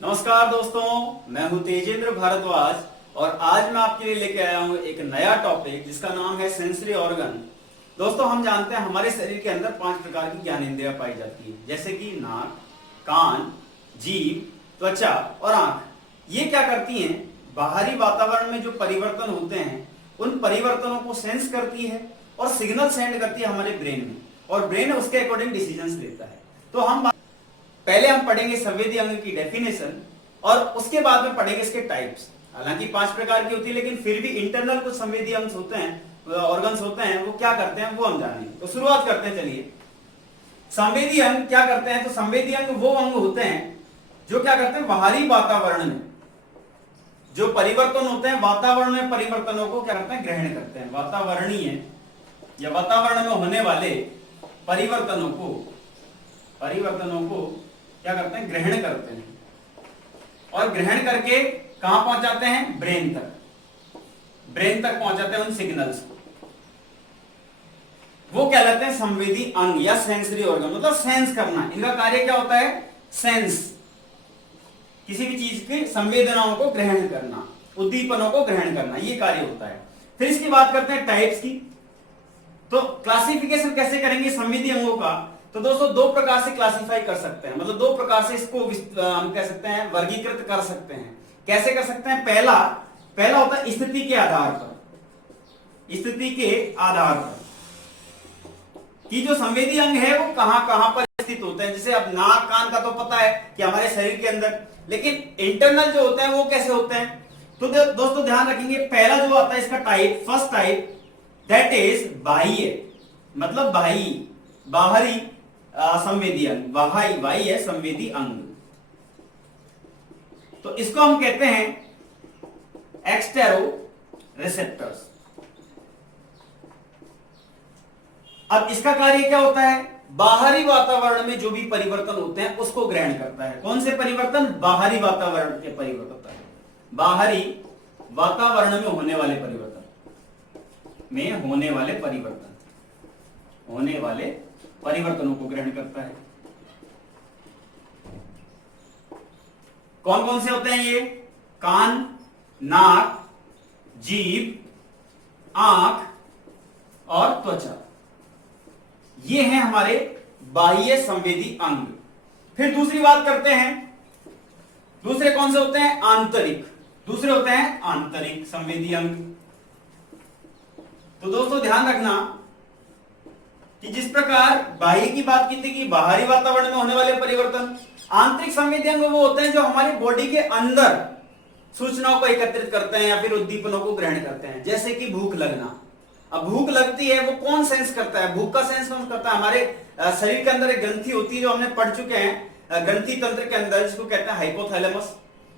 नमस्कार दोस्तों, मैं हूं तेजेंद्र भारद्वाज और आज मैं आपके लिए लेके आया हूं एक नया टॉपिक जिसका नाम है सेंसरी ऑर्गन। दोस्तों, हम जानते हैं हमारे शरीर के अंदर 5 प्रकार की ज्ञानेंद्रियां पाई जाती है, जैसे कि नाक, कान, जीभ, त्वचा और आंख। ये क्या करती हैं? बाहरी वातावरण में जो परिवर्तन होते हैं उन परिवर्तनों को सेंस करती है और सिग्नल सेंड करती है हमारे ब्रेन में, और ब्रेन उसके अकॉर्डिंग डिसीजंस लेता है। तो पहले हम पढ़ेंगे संवेदी अंग की डेफिनेशन और उसके बाद में पढ़ेंगे इसके टाइप्स। हालांकि 5 प्रकार की होती है, लेकिन फिर भी इंटरनल कुछ संवेदी अंग होते हैं, ऑर्गन्स होते हैं, वो क्या करते हैं वो हम जानेंगे। तो शुरुआत करते हैं। चलिए, संवेदी अंग क्या करते हैं? तो संवेदी अंग वो अंग होते हैं जो क्या करते हैं, बाहरी वातावरण में जो परिवर्तन होते हैं, वातावरण में परिवर्तनों को क्या करते हैं, ग्रहण करते हैं। वातावरणीय या वातावरण में होने वाले परिवर्तनों को क्या करते हैं, ग्रहण करते हैं, और ग्रहण करके कहां पहुंचाते हैं? ब्रेन तक पहुंचाते हैं उन सिग्नल्स को। वो क्या कहलाते हैं? संवेदी अंग या सेंसरी ऑर्गन, मतलब सेंस करना। इनका कार्य क्या होता है? सेंस, किसी भी चीज की संवेदनाओं को ग्रहण करना, उद्दीपनों को ग्रहण करना, ये कार्य होता है। फिर इसकी बात करते हैं टाइप्स की। तो क्लासिफिकेशन कैसे करेंगे संवेदी अंगों का? तो दोस्तों, 2 प्रकार से क्लासिफाई कर सकते हैं, मतलब 2 प्रकार से इसको हम कह सकते हैं वर्गीकृत कर सकते हैं। कैसे कर सकते हैं? पहला होता है स्थिति के आधार पर कि जो संवेदी अंग है वो कहां कहां पर स्थित होते हैं। जैसे अब नाक कान का तो पता है कि हमारे शरीर के अंदर, लेकिन इंटरनल जो होते हैं वो कैसे होते हैं? तो दोस्तों ध्यान रखेंगे, पहला जो आता है इसका type, first type, that is बाह्य, मतलब बाहरी संवेदी अंग। बाह्य है संवेदी अंग, तो इसको हम कहते हैं एक्सटेरो रिसेप्टर्स। अब इसका कार्य क्या होता है? बाहरी वातावरण में जो भी परिवर्तन होते हैं उसको ग्रहण करता है। कौन से परिवर्तन? बाहरी वातावरण के परिवर्तन, बाहरी वातावरण में होने वाले परिवर्तनों को ग्रहण करता है। कौन कौन से होते हैं ये? कान, नाक, जीभ, आंख और त्वचा, ये हैं हमारे बाह्य संवेदी अंग। फिर दूसरी बात करते हैं, दूसरे कौन से होते हैं? आंतरिक संवेदी अंग। तो दोस्तों ध्यान रखना कि जिस प्रकार बाह्य की बात की थी कि बाहरी वातावरण में होने वाले परिवर्तन, आंतरिक संवेदी अंग वो होते हैं जो हमारी बॉडी के अंदर सूचनाओं को एकत्रित करते हैं या फिर उद्दीपनों को ग्रहण करते हैं। जैसे कि भूख लगना। अब भूख लगती है, वो कौन सेंस करता है? भूख का सेंस कौन करता है? हमारे शरीर के अंदर एक ग्रंथि होती है जो हमने पढ़ चुके हैं ग्रंथि तंत्र के अंदर, जिसको कहते हैं हाइपोथैलेमस।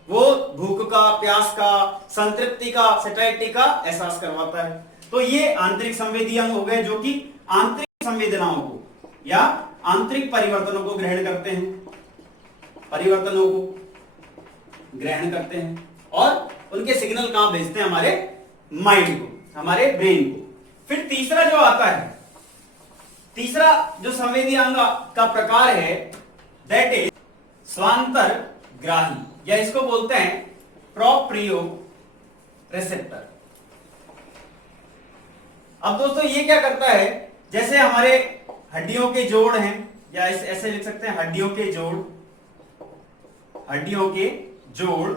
वो भूख का, प्यास का, संतृप्ति का, सैटिस्फैक्शन का एहसास करवाता है। तो ये आंतरिक संवेदी अंग हो गए जो कि आंतरिक संवेदनाओं को या आंतरिक परिवर्तनों को ग्रहण करते हैं, और उनके सिग्नल कहां भेजते हैं? हमारे माइंड को, हमारे ब्रेन को। फिर तीसरा जो आता है, तीसरा जो संवेदी अंग का प्रकार है, दैट इज स्वांतरग्राही, या इसको बोलते हैं प्रोप्रियो रिसेप्टर। अब दोस्तों ये क्या करता है? जैसे हमारे हड्डियों के जोड़ हैं, या ऐसे लिख सकते हैं हड्डियों के जोड़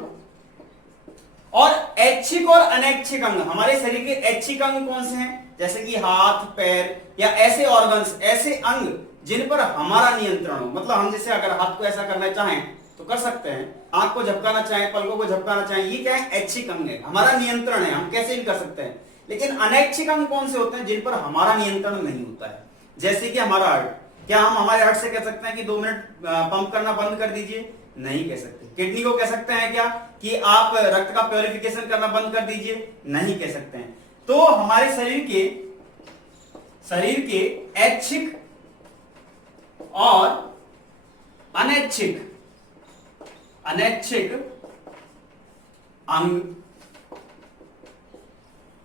और ऐच्छिक और अनैच्छिक अंग। हमारे शरीर के ऐच्छिक अंग कौन से हैं? जैसे कि हाथ, पैर, या ऐसे ऑर्गन्स, ऐसे अंग जिन पर हमारा नियंत्रण हो। मतलब हम जैसे अगर हाथ को ऐसा करना चाहें तो कर सकते हैं, आंख को झपकाना चाहें, पलकों को झपकाना चाहें, ये क्या है? ऐच्छिक अंग है, हमारा नियंत्रण है, हम कैसे भी कर सकते हैं। लेकिन अनैच्छिक अंग कौन से होते हैं? जिन पर हमारा नियंत्रण नहीं होता है। जैसे कि हमारा हार्ट, क्या हम हमारे हार्ट से कह सकते हैं कि 2 मिनट पंप करना बंद कर दीजिए? नहीं कह सकते। किडनी को कह सकते हैं क्या कि आप रक्त का प्योरिफिकेशन करना बंद कर दीजिए? नहीं कह सकते हैं। तो हमारे शरीर के ऐच्छिक और अनैच्छिक अंग,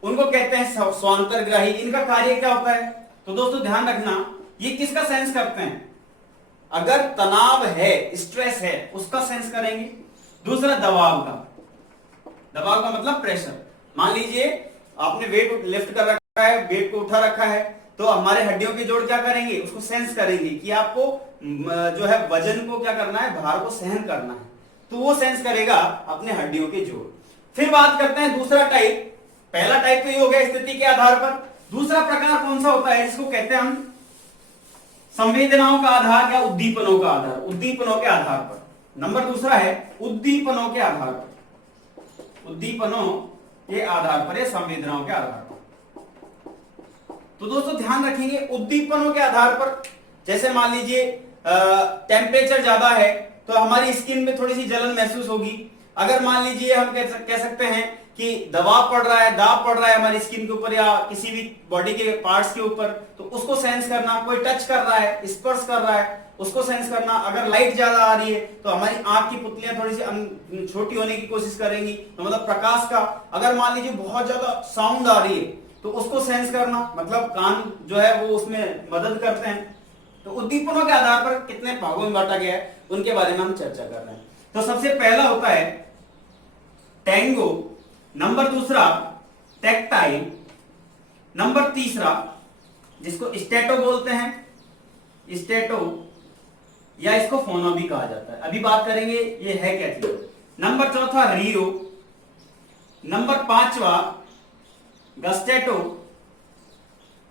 उनको कहते हैं स्वांतरग्राही। इनका कार्य क्या होता है? तो दोस्तों ध्यान रखना, ये किसका सेंस करते हैं? अगर तनाव है, स्ट्रेस है, उसका सेंस करेंगे। दूसरा दबाव का मतलब प्रेशर। मान लीजिए आपने वेट लिफ्ट कर रखा है, वेट को उठा रखा है, तो हमारे हड्डियों के जोड़ क्या करेंगे, उसको सेंस करेंगे कि आपको जो है वजन को क्या करना है, भार को सहन करना है, तो वो सेंस करेगा अपने हड्डियों के जोड़। फिर बात करते हैं दूसरा टाइप। पहला टाइप तो ये हो गया स्थिति के आधार पर। दूसरा प्रकार कौन सा होता है, जिसको कहते हैं हम संवेदनाओं का आधार या उद्दीपनों का आधार, उद्दीपनों के आधार पर। नंबर दूसरा है उद्दीपनों के आधार पर, उद्दीपनों के आधार पर या संवेदनाओं के आधार पर। तो दोस्तों ध्यान रखेंगे उद्दीपनों के आधार पर, जैसे मान लीजिए टेम्परेचर ज्यादा है तो हमारी स्किन में थोड़ी सी जलन महसूस होगी। अगर मान लीजिए हम कह सकते हैं कि दबाव पड़ रहा है, दाब पड़ रहा है हमारी स्किन के ऊपर या किसी भी बॉडी के पार्ट्स के ऊपर, तो उसको सेंस करना, कोई टच कर रहा है, स्पर्श कर रहा है, उसको सेंस करना। अगर लाइट ज्यादा आ रही है तो हमारी आंख की पुतलियां थोड़ी सी छोटी होने की कोशिश करेंगी, तो मतलब प्रकाश का। अगर मान लीजिए बहुत ज्यादा साउंड आ रही है तो उसको सेंस करना, मतलब कान जो है वो उसमें मदद करते हैं। तो उद्दीपनों के आधार पर कितने भागों में बांटा गया है उनके बारे में हम चर्चा कर रहे हैं। तो सबसे पहला होता है टैंगो, नंबर दूसरा टैक्टाइल, नंबर तीसरा जिसको स्टेटो बोलते हैं, स्टेटो या इसको फोनो भी कहा जाता है। अभी बात करेंगे ये है क्या चीज। नंबर चौथा रियो, नंबर पांचवा गस्टेटो,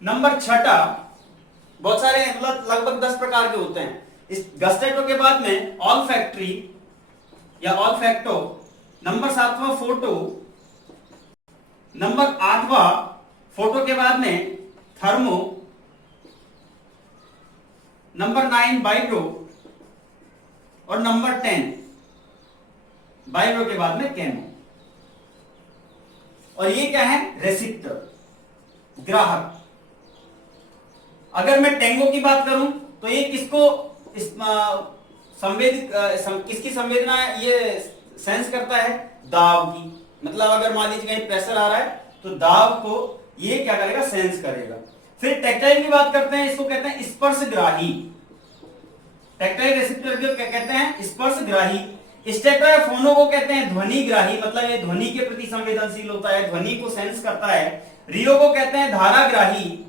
नंबर छठा, बहुत सारे मतलब लगभग 10 प्रकार के होते हैं। इस गस्टेटो के बाद में ऑल्फैक्टरी या ऑल्फैक्टो, नंबर 7वां फोटो, नंबर 8वां फोटो के बाद में थर्मो, नंबर 9 वाइब्रो और नंबर 10 वाइब्रो के बाद में कैमो। और ये क्या है, रेसिप्टर, ग्राहक। अगर मैं टेंगो की बात करूं तो ये किसको किसकी संवेदना ये सेंस करता है, दाब की। मतलब अगर मान लीजिए कहीं प्रेशर आ रहा है तो दाब को ये क्या करेगा, सेंस करेगा। फिर टैक्टाइल की बात करते हैं, इसको कहते हैं स्पर्शग्राही। टैक्टाइल रेसिप्टर को क्या कहते हैं, स्पर्शग्राही। स्टेटोफोनो को कहते हैं ध्वनिग्राही, मतलब ये ध्वनि के प्रति संवेदनशील होता है, ध्वनि को सेंस करता है। रियो को कहते हैं धाराग्राही,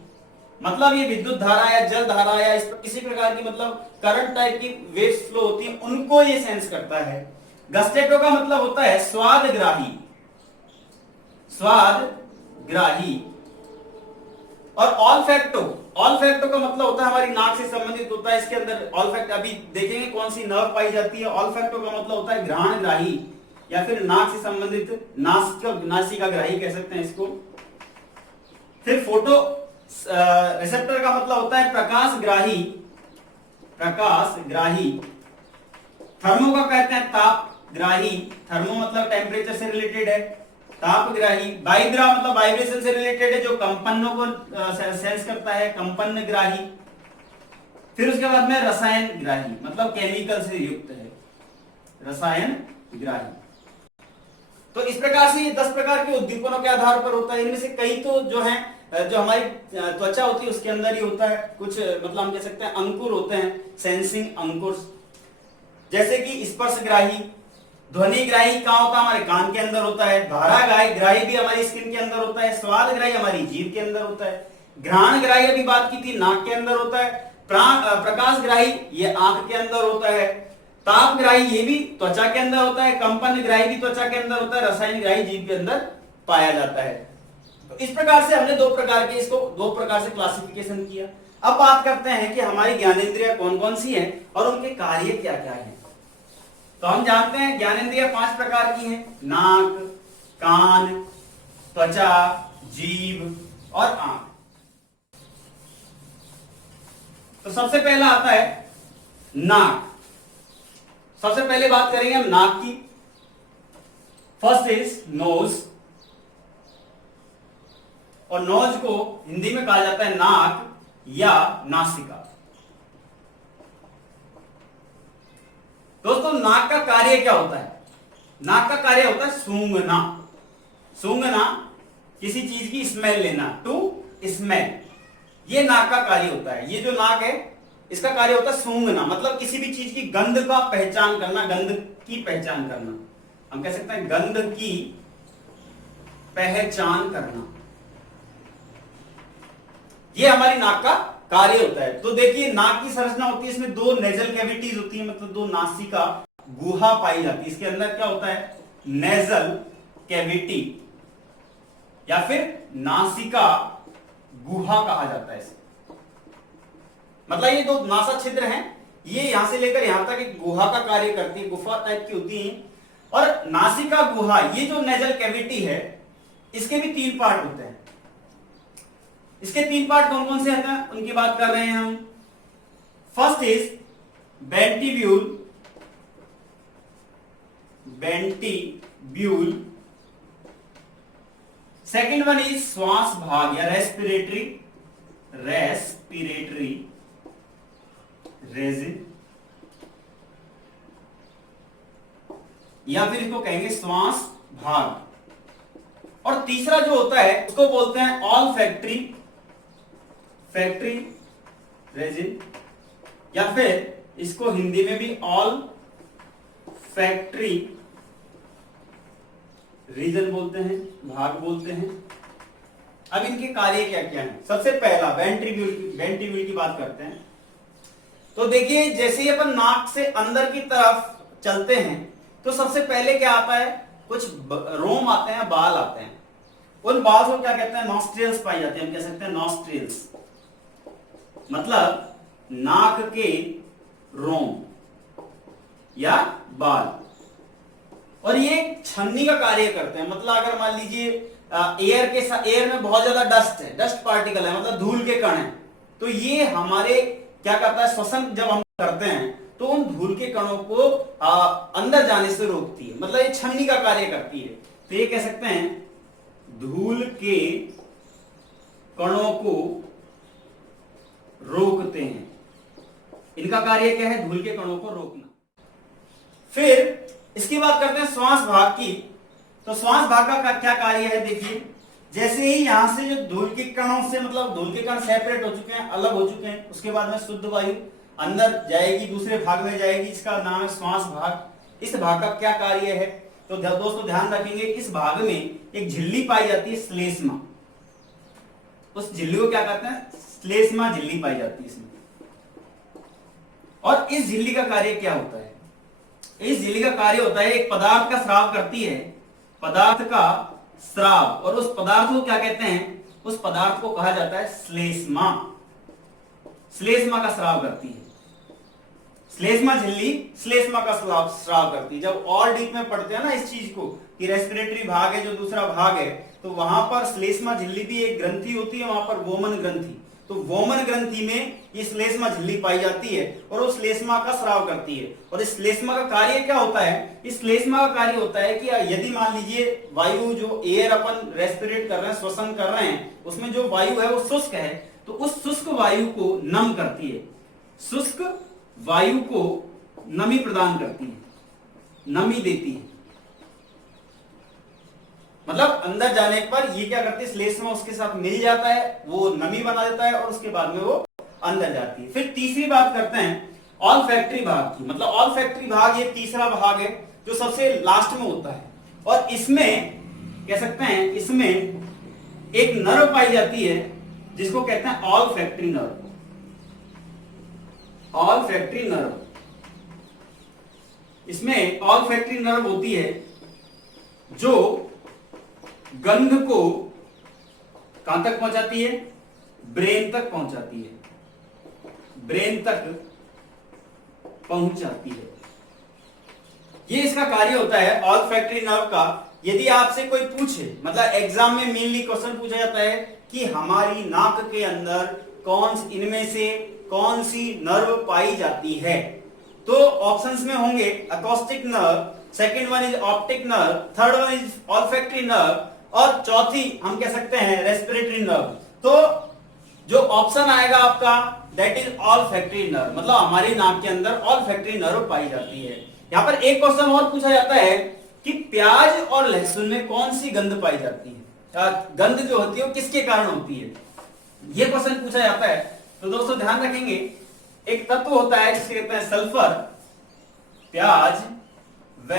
मतलब ये विद्युत धारा या जल धारा या इस किसी प्रकार की मतलब करंट टाइप की वेव्स फ्लो होती है, उनको ये सेंस करता है। गस्टेटो का मतलब होता है स्वादग्राही, स्वादग्राही। और ऑल्फैक्टो, ऑल्फैक्टो का मतलब होता है हमारी नाक से संबंधित होता है। इसके अंदर ऑल्फैक्ट अभी देखेंगे कौन सी नर्व पाई जाती है। ऑल्फैक्टो का मतलब होता है घ्राणग्राही या फिर नाक से संबंधित नासिकाग्राही कह सकते हैं इसको। फिर फोटो रिसेप्टर का मतलब होता है प्रकाशग्राही, प्रकाशग्राही। थर्मो का कहते हैं तापग्राही, थर्मो मतलब टेम्परेचर से रिलेटेड है, तापग्राही। वाइब्रा मतलब वाइब्रेशन से रिलेटेड है, जो कंपनों को सेंस करता है, कंपनग्राही। फिर उसके बाद में रसायनग्राही, मतलब केमिकल से युक्त है, रसायनग्राही। तो इस प्रकार से ये 10 प्रकार के उद्दीपनों के आधार पर होता है। इनमें से कई तो जो है जो हमारी त्वचा होती है उसके अंदर ही होता है, कुछ मतलब हम कह सकते हैं अंकुर होते हैं, सेंसिंग अंकुर। जैसे कि स्पर्शग्राही, ध्वनिग्राही कहां होता है, हमारे कान के अंदर होता है। धाराग्राही भी हमारी स्किन के अंदर होता है। स्वादग्राही हमारी जीभ के अंदर होता है। घ्राणग्राही अभी बात की थी, नाक के अंदर होता है। प्रकाशग्राही ये आंख के अंदर होता है। तापग्राही ये भी त्वचा के अंदर होता है। कंपनग्राही भी त्वचा के अंदर होता है। रसायनग्राही जीभ के अंदर पाया जाता है। तो इस प्रकार से हमने 2 प्रकार के इसको 2 प्रकार से क्लासिफिकेशन किया। अब बात करते हैं कि हमारी ज्ञानेंद्रियां कौन कौन सी हैं और उनके कार्य क्या क्या हैं। तो हम जानते हैं ज्ञानेंद्रियां 5 प्रकार की हैं, नाक, कान, त्वचा, जीभ और आंख। तो सबसे पहला आता है नाक। सबसे पहले बात करेंगे हम नाक की। फर्स्ट इज नोज, और नोज को हिंदी में कहा जाता है नाक या नासिका। दोस्तों नाक का कार्य क्या होता है, नाक का कार्य होता है सूंघना। सूंघना, किसी चीज की स्मेल लेना, टू स्मेल, ये नाक का कार्य होता है। ये जो नाक है इसका कार्य होता है सूंघना, मतलब किसी भी चीज की गंध का पहचान करना, गंध की पहचान करना। हम कह सकते हैं गंध की पहचान करना, ये हमारी नाक का कार्य होता है। तो देखिए नाक की संरचना होती है, इसमें दो नेजल कैविटीज होती है, मतलब दो नासिका गुहा पाई जाती है। इसके अंदर क्या होता है, नेजल कैविटी या फिर नासिका गुहा कहा जाता है इसे। मतलब ये दो नासा छिद्र हैं, ये यहां से लेकर यहां तक एक गुहा का कार्य करती है, गुफा टाइप की होती है। और नासिका गुहा, ये जो नेजल कैविटी है, इसके भी 3 पार्ट होते हैं। इसके 3 पार्ट कौन कौन से होते हैं उनकी बात कर रहे हैं हम। First is vestibule, second one is श्वास भाग या रेस्पिरेटरी रेजिन, या फिर इसको कहेंगे श्वास भाग। और तीसरा जो होता है उसको बोलते हैं ऑल फैक्ट्री रेजिन, या फिर इसको हिंदी में भी ऑल फैक्ट्री रीजन बोलते हैं, भाग बोलते हैं। अब इनके कार्य क्या क्या है। सबसे पहला वेंट्रिब्यूल की बात करते हैं। तो देखिए जैसे ही अपन नाक से अंदर की तरफ चलते हैं तो सबसे पहले क्या आता है, कुछ रोम आते हैं, बाल आते हैं। उन बाल को क्या कहते हैं, नॉस्ट्रिल्स पाई जाती है। हम कह सकते हैं नॉस्ट्रिल्स, मतलब नाक के रोम या बाल। और ये छन्नी का कार्य करते हैं। मतलब अगर मान लीजिए एयर में बहुत ज्यादा डस्ट पार्टिकल है, मतलब धूल के कण है, तो ये हमारे क्या करता है, श्वसन जब हम करते हैं तो उन धूल के कणों को अंदर जाने से रोकती है। मतलब ये छन्नी का कार्य करती है। तो ये कह सकते हैं धूल के कणों को रोकते हैं। इनका कार्य क्या है, धूल के कणों को रोकना। फिर इसकी बात करते हैं श्वास भाग की। तो श्वास भाग का क्या कार्य है, देखिए जैसे ही यहां से जो धूल के कणों से, मतलब धूल के कण सेपरेट हो चुके हैं, अलग हो चुके हैं, उसके बाद में शुद्ध वायु अंदर जाएगी, दूसरे भाग में जाएगी, इसका नाम है श्वास भाग। इस भाग का क्या कार्य है, तो दोस्तों ध्यान रखेंगे, इस भाग में एक झिल्ली पाई जाती है, श्लेष्मा। उस झिल्ली को क्या कहते हैं, श्लेष्मा झिल्ली पाई जाती है इसमें। और इस झिल्ली का कार्य क्या होता है, इस झिल्ली का कार्य होता है एक पदार्थ का स्राव करती है, पदार्थ का स्राव। और उस पदार्थ को क्या कहते हैं, उस पदार्थ को कहा जाता है श्लेष्मा। श्लेष्मा का स्राव करती है। श्लेष्मा झिल्ली श्लेष्मा का स्राव करती है। जब और डीप में पढ़ते हैं ना इस चीज को कि रेस्पिरेटरी भाग है जो दूसरा भाग है, तो वहां पर श्लेष्मा झिल्ली भी एक ग्रंथि होती है, वहां पर वोमन ग्रंथि। तो वोमन ग्रंथि में ये श्लेष्मा झिल्ली पाई जाती है और वो श्लेष्मा का स्राव करती है। और इस श्लेष्मा का कार्य क्या होता है, इस श्लेष्मा का कार्य होता है कि यदि मान लीजिए वायु जो एयर अपन रेस्पिरेट कर रहे हैं, श्वसन कर रहे हैं, उसमें जो वायु है वो शुष्क है, तो उस शुष्क वायु को नम करती है, शुष्क वायु को नमी प्रदान करती है, नमी देती है। मतलब अंदर जाने पर ये क्या करती है, श्लेष्मा उसके साथ मिल जाता है, वो नमी बना देता है और उसके बाद में वो अंदर जाती है। फिर तीसरी बात करते हैं ऑल फैक्ट्री भाग की। मतलब ऑल फैक्ट्री भाग ये तीसरा भाग है जो सबसे लास्ट में होता है। और इसमें कह सकते हैं, इसमें एक नर्व पाई जाती है जिसको कहते हैं all factory nerve. All factory nerve, इसमें ऑल फैक्ट्री नर्व होती है जो गंध को कहां तक पहुंचाती है, ब्रेन तक पहुंचाती है, ब्रेन तक पहुंचाती है। ये इसका कार्य होता है ऑल फैक्ट्री नर्व का। यदि आपसे कोई पूछे, मतलब एग्जाम में मेनली क्वेश्चन पूछा जाता है कि हमारी नाक के अंदर इनमें से कौन सी नर्व पाई जाती है, तो ऑप्शंस में होंगे acoustic nerve, second one is optic nerve, third one is olfactory nerve, और चौथी हम कह सकते हैं रेस्पिरेटरी नर्व। तो जो ऑप्शन आएगा आपका दैट इज ऑल्फैक्टरी नर्व, मतलब हमारी नाक के अंदर ऑल्फैक्टरी नर्व पाई जाती है। यहां पर एक क्वेश्चन और पूछा जाता है कि प्याज और लहसुन में कौन सी गंध पाई जाती है, गंध जो होती है वो किसके कारण होती है, ये क्वेश्चन पूछा जाता है। तो दोस्तों ध्यान रखेंगे, एक तत्व होता है जिसे कहते हैं सल्फर, प्याज व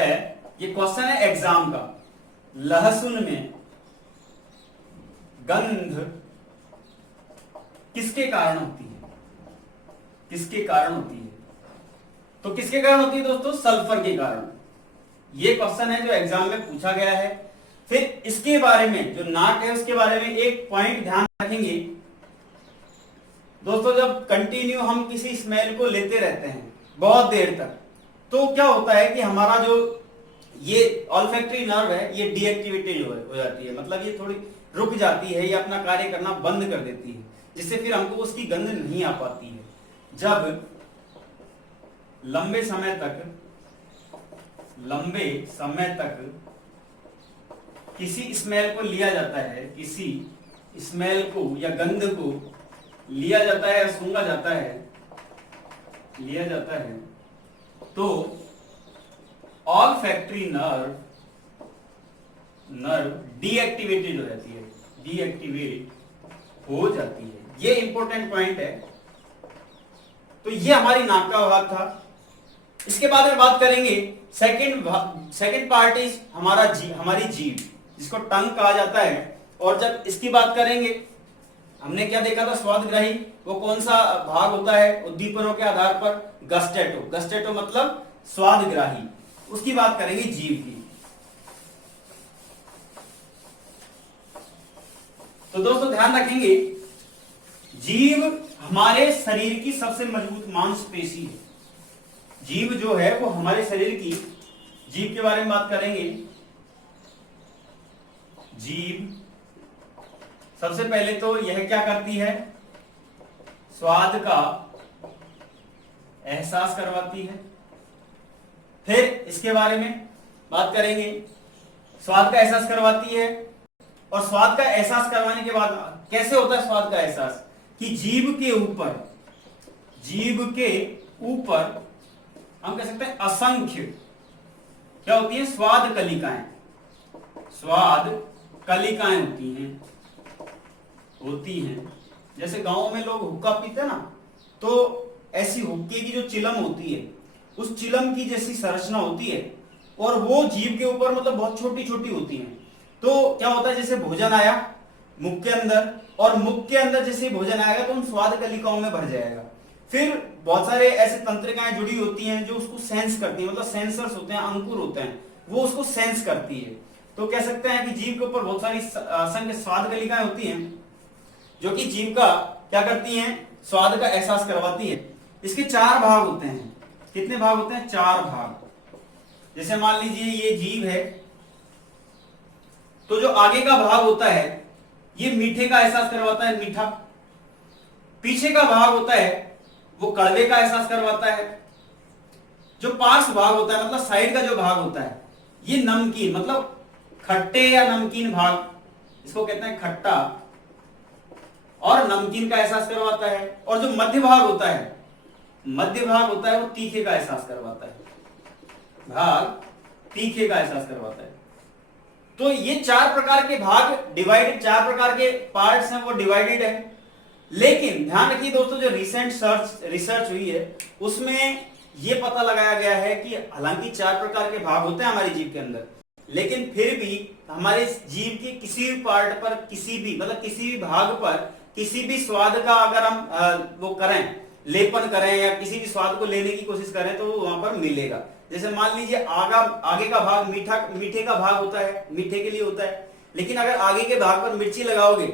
ये क्वेश्चन है एग्जाम का। लहसुन में गंध किसके कारण होती है? किसके कारण होती है? तो किसके कारण होती है दोस्तों? सल्फर के कारण। ये क्वेश्चन है जो एग्जाम में पूछा गया है। फिर इसके बारे में जो नाक है उसके बारे में एक पॉइंट ध्यान रखेंगे दोस्तों, जब कंटिन्यू हम किसी स्मेल को लेते रहते हैं बहुत देर तक, तो क्या होता है कि हमारा जो ये ऑल्फैक्टरी नर्व है ये डीएक्टिवेटेड हो जाती है, मतलब ये थोड़ी रुक जाती है, ये अपना कार्य करना बंद कर देती है, जिससे फिर हमको उसकी गंध नहीं आ पाती है। जब लंबे समय तक किसी स्मेल को लिया जाता है, किसी स्मेल को या गंध को लिया जाता है या सूंघा जाता है, लिया जाता है, तो ऑल्फैक्टरी नर्व डीएक्टिवेटेड हो जाती है, डीएक्टिवेट हो जाती है। ये इंपॉर्टेंट पॉइंट है। तो ये हमारी नाक का भाग था। इसके बाद में बात करेंगे सेकंड पार्ट इज हमारी जीभ, जिसको टंग कहा जाता है। और जब इसकी बात करेंगे, हमने क्या देखा था? स्वादग्राही, वो कौन सा भाग होता है उद्दीपनों के आधार पर? गस्टेटो मतलब स्वादग्राही। उसकी बात करेंगे जीभ की। तो दोस्तों ध्यान रखेंगे, जीभ हमारे शरीर की सबसे मजबूत मांसपेशी है। जीभ जो है वो हमारे शरीर की, जीभ के बारे में बात करेंगे। जीभ सबसे पहले तो यह क्या करती है? स्वाद का एहसास करवाती है। फिर इसके बारे में बात करेंगे, स्वाद का एहसास करवाती है। और स्वाद का एहसास करवाने के बाद कैसे होता है स्वाद का एहसास? कि जीभ के ऊपर हम कह सकते हैं असंख्य क्या होती है? स्वाद कलिकाएं होती हैं। जैसे गांव में लोग हुक्का पीते हैं ना, तो ऐसी हुक्के की जो चिलम होती है, उस चिलम की जैसी संरचना होती है, और वो जीभ के ऊपर मतलब बहुत छोटी छोटी होती हैं। तो क्या होता है, जैसे भोजन आया मुख के अंदर, और मुख के अंदर जैसे भोजन आएगा तो उन स्वाद कलिकाओं में भर जाएगा। फिर बहुत सारे ऐसे तंत्रिकाएं जुड़ी होती हैं जो उसको सेंस करती हैं, मतलब सेंसर्स होते हैं, अंकुर होते हैं, वो उसको सेंस करती है। तो कह सकते हैं कि जीभ के ऊपर बहुत सारी असंख्य स्वाद कलिकाएं होती हैं जो कि जीभ का क्या करती हैं? स्वाद का एहसास करवाती है। इसके 4 भाग होते हैं। कितने भाग होते हैं? 4 भाग। जैसे मान लीजिए ये जीभ है, तो जो आगे का भाग होता है ये मीठे का एहसास करवाता है, मीठा। पीछे का भाग होता है वो कड़वे का एहसास करवाता है। जो पार्श्व भाग होता है मतलब साइड का जो भाग होता है ये नमकीन, मतलब खट्टे या नमकीन भाग, इसको कहते हैं खट्टा और नमकीन का एहसास करवाता है। और जो मध्य भाग होता है वो तीखे का एहसास करवाता है, भाग तीखे का एहसास करवाता है। तो ये 4 प्रकार के भाग डिवाइडेड, 4 प्रकार के पार्ट्स हैं वो डिवाइडेड है। लेकिन ध्यान रखिए दोस्तों, जो रिसेंट रिसर्च हुई है उसमें ये पता लगाया गया है कि हालांकि 4 प्रकार के भाग होते हैं हमारी जीभ के अंदर, लेकिन फिर भी हमारे जीभ के किसी भी पार्ट पर, किसी भी भाग पर किसी भी स्वाद का अगर हम वो करें, लेपन करें या किसी भी स्वाद को लेने की कोशिश करें तो वहां पर मिलेगा। जैसे मान लीजिए आगे का भाग मीठे का भाग होता है, मीठे के लिए होता है, लेकिन अगर आगे के भाग पर मिर्ची लगाओगे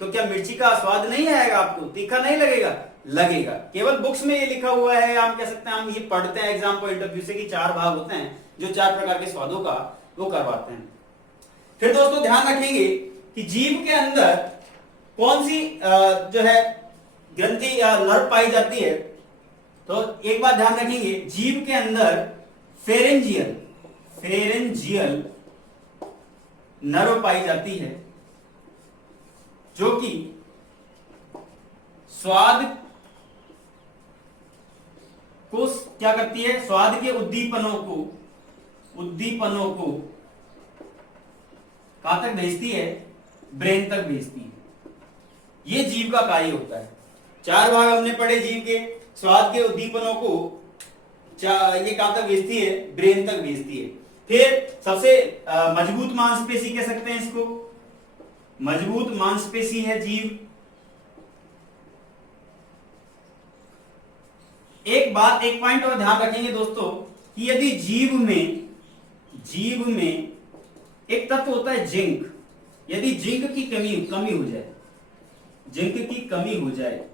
तो क्या मिर्ची का स्वाद नहीं आएगा? आपको तीखा नहीं लगेगा। केवल बुक्स में ये लिखा हुआ है, हम कह सकते हैं, हम ये पढ़ते हैं एग्जाम पॉइंट ऑफ व्यू से कि 4 भाग होते हैं जो 4 प्रकार के स्वादों का वो करवाते हैं। फिर दोस्तों ध्यान रखेंगे कि जीभ के अंदर कौन सी जो है ग्रंथि या नर्व पाई जाती है। तो एक बात ध्यान रखेंगे, जीभ के अंदर फेरेंजियल नर्व पाई जाती है जो कि स्वाद को क्या करती है? स्वाद के उद्दीपनों को कहां तक भेजती है? ब्रेन तक भेजती है। ये जीभ का कार्य होता है। 4 भाग हमने पढ़े जीभ के, स्वाद के उद्दीपनों को ये कहां तक भेजती है? ब्रेन तक भेजती है। फिर सबसे मजबूत मांसपेशी कह सकते हैं इसको, मजबूत मांसपेशी है जीव। एक पॉइंट और ध्यान रखेंगे दोस्तों कि यदि जीव में एक तत्व होता है जिंक, यदि जिंक की कमी हो जाए, जिंक की कमी हो जाए,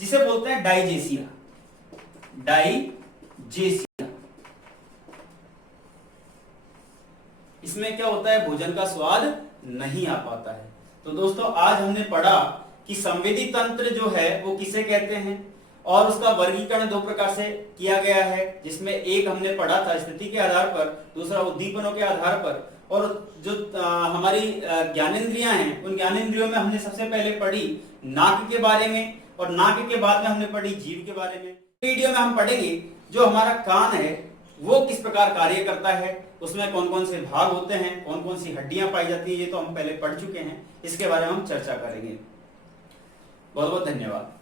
जिसे बोलते हैं डाइजेसिया, इसमें क्या होता है, भोजन का स्वाद नहीं आ पाता है। तो दोस्तों आज हमने पढ़ा कि संवेदी तंत्र जो है वो किसे कहते हैं और उसका वर्गीकरण दो प्रकार से किया गया है, जिसमें एक हमने पढ़ा था स्थिति के आधार पर, दूसरा उद्दीपनों के आधार पर। और जो हमारी ज्ञानेंद्रियां हैं उन ज्ञानेंद्रियों में हमने सबसे पहले पढ़ी नाक के बारे में और नाक के बाद में हमने पढ़ी जीभ के बारे में। वीडियो में हम पढ़ेंगे जो हमारा कान है वो किस प्रकार कार्य करता है, उसमें कौन कौन से भाग होते हैं, कौन कौन सी हड्डियां पाई जाती है, ये तो हम पहले पढ़ चुके हैं, इसके बारे में हम चर्चा करेंगे। बहुत बहुत धन्यवाद।